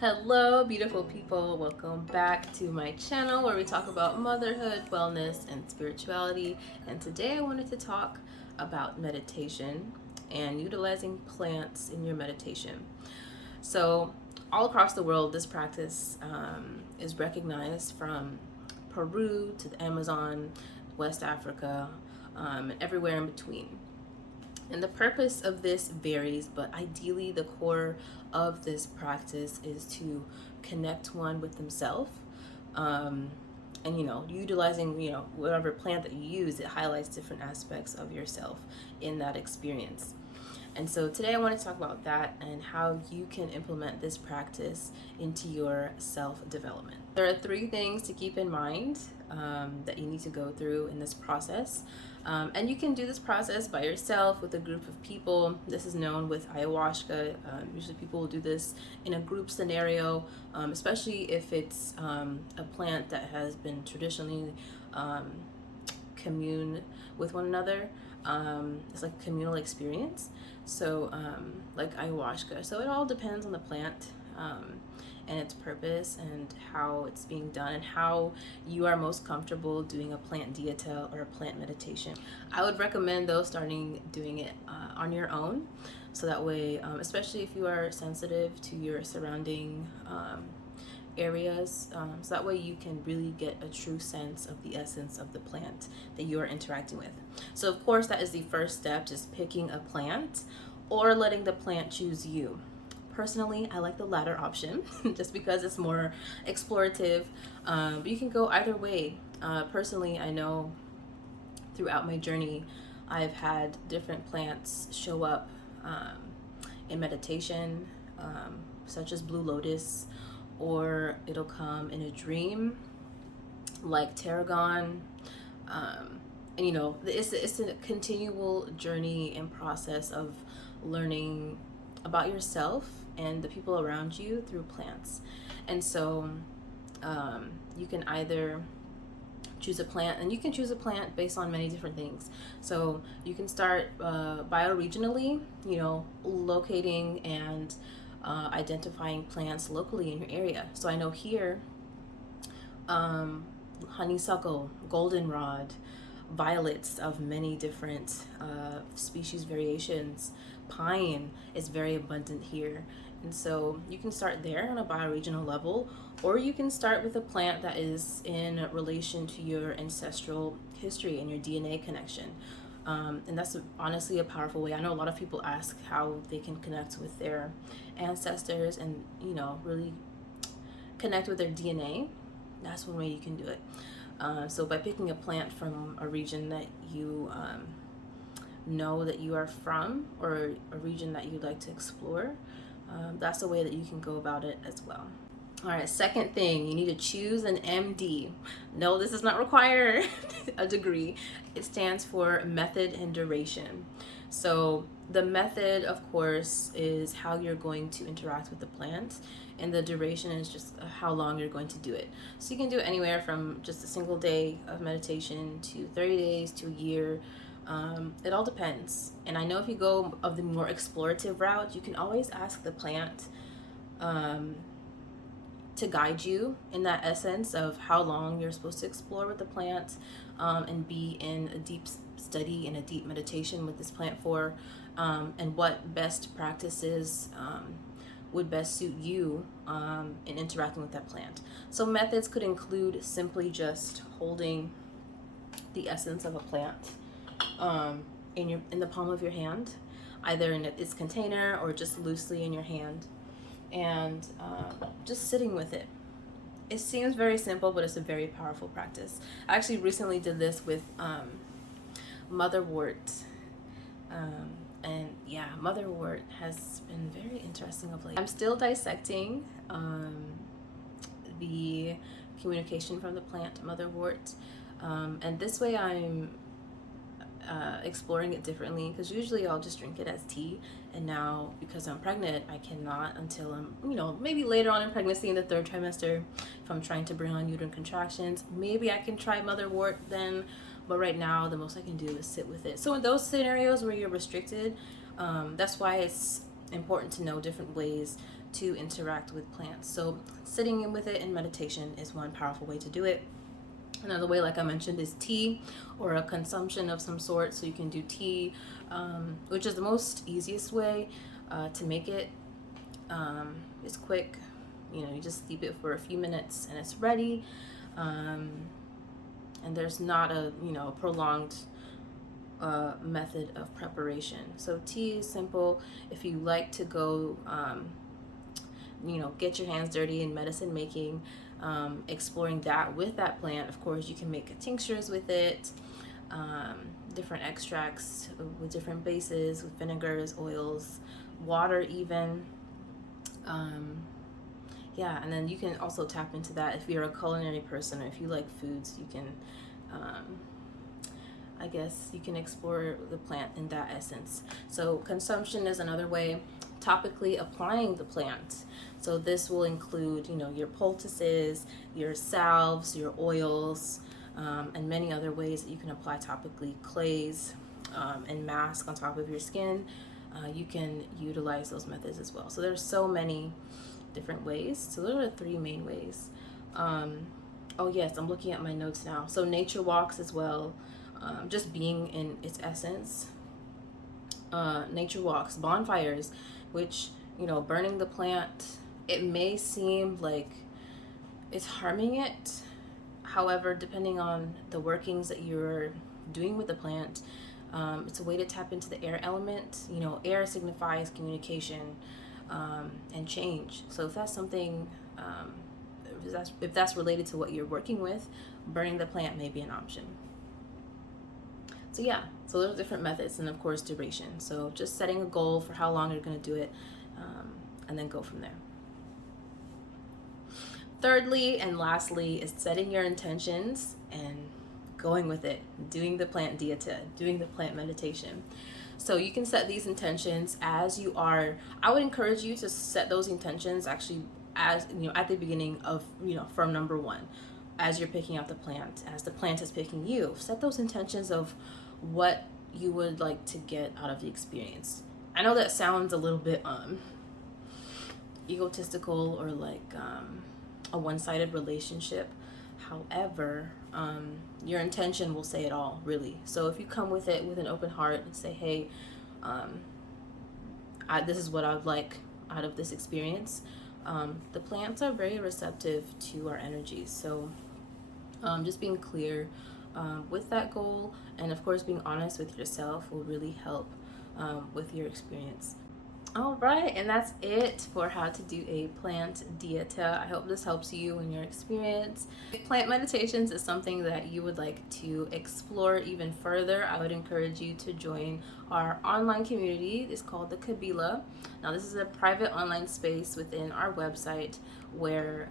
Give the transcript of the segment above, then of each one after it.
Hello, beautiful people. Welcome back to my channel where we talk about motherhood, wellness, and spirituality. And today I wanted to talk about meditation and utilizing plants in your meditation. So, all across the world, this practice is recognized from Peru to the Amazon, West Africa, and everywhere in between. And the purpose of this varies, but ideally the core of this practice is to connect one with themselves. And utilizing whatever plant that you use, it highlights different aspects of yourself in that experience. And so today I want to talk about that and how you can implement this practice into your self-development. There are 3 things to keep in mind that you need to go through in this process. And you can do this process by yourself, with a group of people. This is known with ayahuasca. Usually people will do this in a group scenario, especially if it's a plant that has been traditionally commune with one another. It's like a communal experience. So like ayahuasca. So it all depends on the plant and its purpose and how it's being done and how you are most comfortable doing a plant dieta or a plant meditation. I would recommend though starting doing it on your own, so that way, especially if you are sensitive to your surrounding areas, so that way you can really get a true sense of the essence of the plant that you are interacting with. So of course that is the first step, just picking a plant or letting the plant choose you. Personally, I like the latter option just because it's more explorative, but you can go either way. Personally, I know throughout my journey I've had different plants show up in meditation, such as blue lotus, or it'll come in a dream like tarragon. And it's a continual journey and process of learning about yourself and the people around you through plants. And so you can either choose a plant, and you can choose a plant based on many different things. So you can start bioregionally, locating and identifying plants locally in your area. So I know here, honeysuckle, goldenrod, violets of many different species variations, pine is very abundant here. And so you can start there on a bioregional level, or you can start with a plant that is in relation to your ancestral history and your DNA connection. And that's honestly a powerful way. I know a lot of people ask how they can connect with their ancestors and, really connect with their DNA. That's one way you can do it. So by picking a plant from a region that you know that you are from, or a region that you'd like to explore, that's the way that you can go about it as well. All right, second thing, you need to choose an MD. No, this does not require a degree. It stands for method and duration. So the method, of course, is how you're going to interact with the plant, and the duration is just how long you're going to do it. So you can do it anywhere from just a single day of meditation to 30 days to a year. It all depends. And I know if you go of the more explorative route, you can always ask the plant to guide you in that essence of how long you're supposed to explore with the plant, and be in a deep study and a deep meditation with this plant for, and what best practices would best suit you in interacting with that plant. So methods could include simply just holding the essence of a plant in the palm of your hand, either in its container or just loosely in your hand, and just sitting with it. It seems very simple, but it's a very powerful practice. I actually recently did this with Motherwort. And yeah, Motherwort has been very interesting of late. I'm still dissecting the communication from the plant Motherwort, and this way I'm exploring it differently, because usually I'll just drink it as tea, and now because I'm pregnant I cannot until I'm maybe later on in pregnancy in the 3rd trimester, if I'm trying to bring on uterine contractions, maybe I can try Motherwort then. But right now the most I can do is sit with it. So in those scenarios where you're restricted, that's why it's important to know different ways to interact with plants. So sitting in with it in meditation is one powerful way to do it. Another way, like I mentioned, is tea or a consumption of some sort. So you can do tea, which is the most easiest way to make it. It's quick. You know, you just steep it for a few minutes and it's ready. And there's not a, you know, prolonged method of preparation. So tea is simple. If you like to go, you know, get your hands dirty in medicine making, exploring that with that plant, of course, you can make tinctures with it, different extracts with different bases, with vinegars, oils, water even. Yeah, and then you can also tap into that if you're a culinary person or if you like foods. You can, I guess, you can explore the plant in that essence. So consumption is another way. Topically applying the plant. So this will include, you know, your poultices, your salves, your oils, and many other ways that you can apply topically. Clays and mask on top of your skin. You can utilize those methods as well. So there's so many different ways. So those are the three main ways. Oh yes, I'm looking at my notes now. So nature walks as well, just being in its essence. Nature walks, bonfires, which, you know, burning the plant, it may seem like it's harming it. However, depending on the workings that you're doing with the plant, it's a way to tap into the air element. You know, air signifies communication and change. So if that's something, if that's related to what you're working with, burning the plant may be an option. So yeah, so there's different methods, and of course duration. So just setting a goal for how long you're going to do it, and then go from there. Thirdly and lastly is setting your intentions and going with it, doing the plant dieta, doing the plant meditation. So you can set these intentions as you are. I would encourage you to set those intentions actually, as you know, at the beginning of, you know, from number one, as you're picking out the plant, as the plant is picking you. Set those intentions of what you would like to get out of the experience. I know that sounds a little bit egotistical or like a one-sided relationship. However, your intention will say it all, really. So if you come with it with an open heart and say, hey, this is what I would like out of this experience, the plants are very receptive to our energies. So just being clear with that goal, and of course being honest with yourself, will really help with your experience. All right, and that's it for how to do a plant dieta. I hope this helps you in your experience. If plant meditations is something that you would like to explore even further, I would encourage you to join our online community. It's called the Kabila. Now, this is a private online space within our website where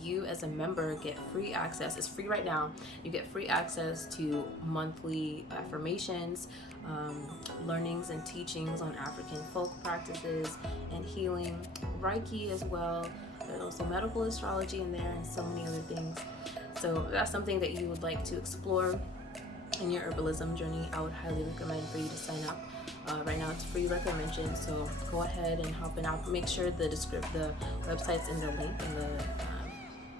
you as a member get free access. It's free right now. You get free access to monthly affirmations, learnings and teachings on African folk practices and healing, Reiki as well. There's also medical astrology in there and so many other things. So if that's something that you would like to explore in your herbalism journey, I would highly recommend for you to sign up. Right now it's free, like I mentioned, so go ahead and hop in. I'll make sure the website's in the link in the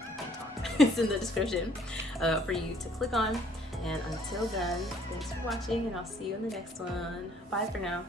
I can't talk. It's in the description for you to click on. And until then, thanks for watching, and I'll see you in the next one. Bye for now.